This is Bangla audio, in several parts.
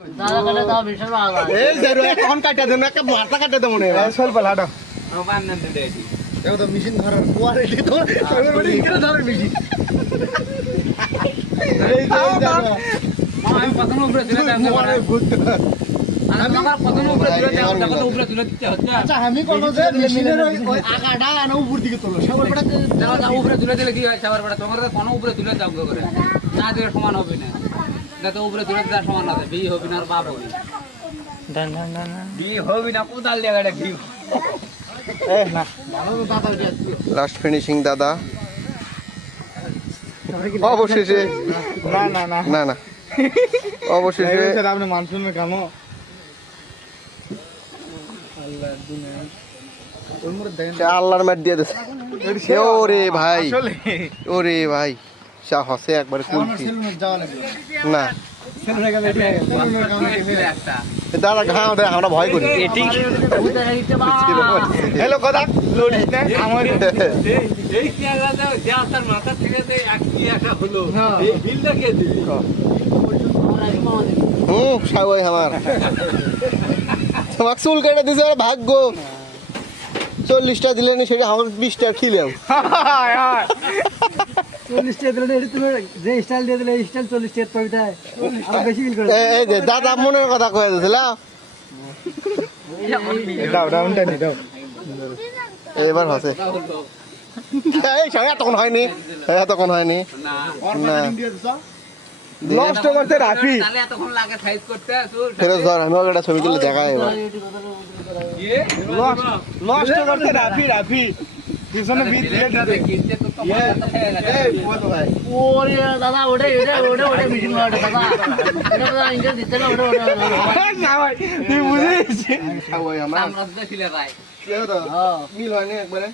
দাদা বলে দাও বিশাল বাবা এই জেরো এখন কাটা দেন একটা মাথা কাটা দেব মনে হয় চল পালাডা আমার না দে দেই দেখো তো মেশিন ধরার কোয়ালিটি তো সবের বডি ইনকে ধরে মেশিন এই যে আমি প্রথম উপরে তুলে দিতে মোরে ভূত আমি আমার প্রথম উপরে তুলে দিতে হবে তখন উপরে তুলে দিতে হচ্ছে আচ্ছা আমি কোন যে মেশিনের ওই আগাটা না উপর দিকে তোলো সবার বড় দাদা উপরে তুলে দিলে কি হয় সবার বড় তোমার কোন উপরে তুলে দাও করে না দিলে সমান হবে না দাদা উপরে তুলে দিলে সমান হবে বিয়ে হবে না আর বাপ হবে না বিয়ে হবে না কোদাল দিয়ে গাড়ি বিয়ে এ না ভালো দাদা উঠে লাস্ট ফিনিশিং দাদা অবশেষে না না না না না অবশেষে স্যার আপনি মানসুন না কেন সে আল্লাহর ম্যাট দিয়ে দিছে ওরে ভাই ওরে ভাই সা হসে একবারে কুলফি যাওয়া লাগবে না সেলুনে গেলে একটা দাদা ঘাও দে আমরা ভয় করি হ্যালো কথা লোডিস না আমার এই চেয়ারটা দাও তার মাথা থেকে দে একই একটা হলো এই বিলটা কে দিবি সাওয়াই আমার তোমাকে চুল কেটে দিছে আর ভাগ্য 40টা দিলেন সেটা আমার 20টা খিলাম 40 টাকা দিলে এটা তুমি যে স্টাইল দিয়ে দিলে স্টাইল 40 টাকা পয়টা আর বেশি বিল করে এই যে দাদা মনের কথা কয়ে দিছিল দাও ডাউনটা নি দাও এবার হসে এই সবাই এতক্ষণ হয়নি এতক্ষণ হয়নি না লস্ট করতে রাফি তাহলে এতক্ষণ লাগে সাইজ করতে চুল ফেরত ধর আমি ওকে একটা ছবি তুলে দেখাই এবার লস্ট করতে রাফি রাফি পিছনে বিট দিয়ে দিতে কিনতে তো তোমার এই বল ভাই ওরে দাদা ওরে মেশিন ওরে দাদা এটা দাদা ইঞ্জিন দিতে না ওরে না ভাই তুই বুঝিস সাওয়াই আমার আমরা দিছিলে ভাই মিল হয়নি একবারে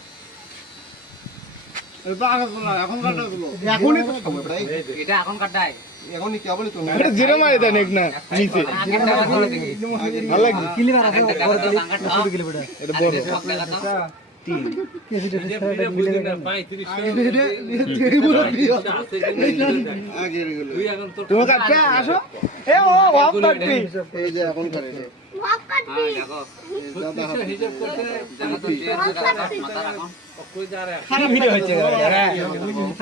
এটা আগে বল এখন কাটা দিলো এখনই তো সাওয়াই প্রায় এটা এখন কাটাই এখনই কেবলই তো এটা জিরো মারি দেন এক না নিচে আগের টাকা করে দেখি ভালো লাগবে ক্লিয়ার আছে বড় কিলোমিটার এটা বড় আগের গুলো তুমি কাটতে আসো এ ও ওয়াপ কাটবি এই যে এখন করে খারাপ ভিডিও হচ্ছে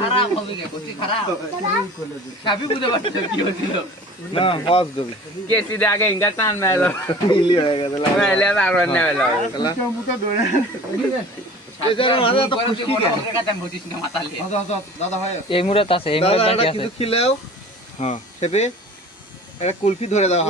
খারাপ হবে কে কচি খারাপ সবই বুঝে পারছো কি হচ্ছিল না বাস দেবে কে সিধে আগে ইনকা টান মেলো মিলি হয়ে গেছে মেলে আর না মেলো চম্পুটা ধরে দাদা তো খুশি কে মাতালে দাদা ভাই এই মুরাত আছে এই দাদা মুরাত এটা কিছু খিলাও হ্যাঁ সেপে একটা কুলফি ধরে দাও